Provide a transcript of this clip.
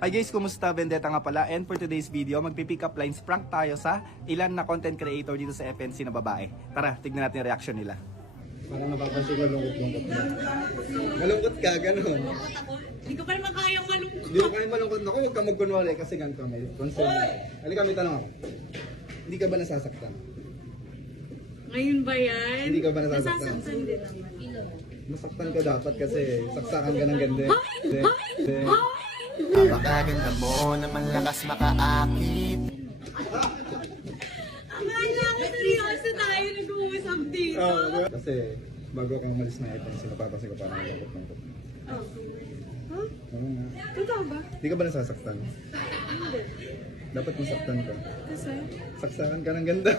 Hi guys, kumusta? Vendetta nga pala. And for today's video, magpipick up lines prank tayo sa ilan na content creator dito sa FNC na babae. Tara, tignan natin yung reaction nila. Parang napapansin ko lungkot-lungkot na. Malungkot ka, gano'n. Malungkot ako. Hindi ko pa naman kayang malungkot. Hindi ko kayo malungkot ako. Huwag ka magkunwari kasi ganito may concern. Halika, may tanong ako. Hindi ka ba nasasaktan? Ngayon ba yan? Hindi ka ba nasasaktan? Nasasaktan din naman. Nasaktan ka dapat kasi saksakan ka ng ganda. Napakaganda mo na malakas makaakit. Akala ko seryoso tayo nag-uusap dito. Kasi bago kang umalis na ipon, sinapapansin ko parang nalungkot-lungkot. Oh. Huh? Oo nga. Totoo ba? Hindi ka ba nasasaktan? Hindi. Dapat masaktan ka. Kasi? Saksakan ka ng ganda.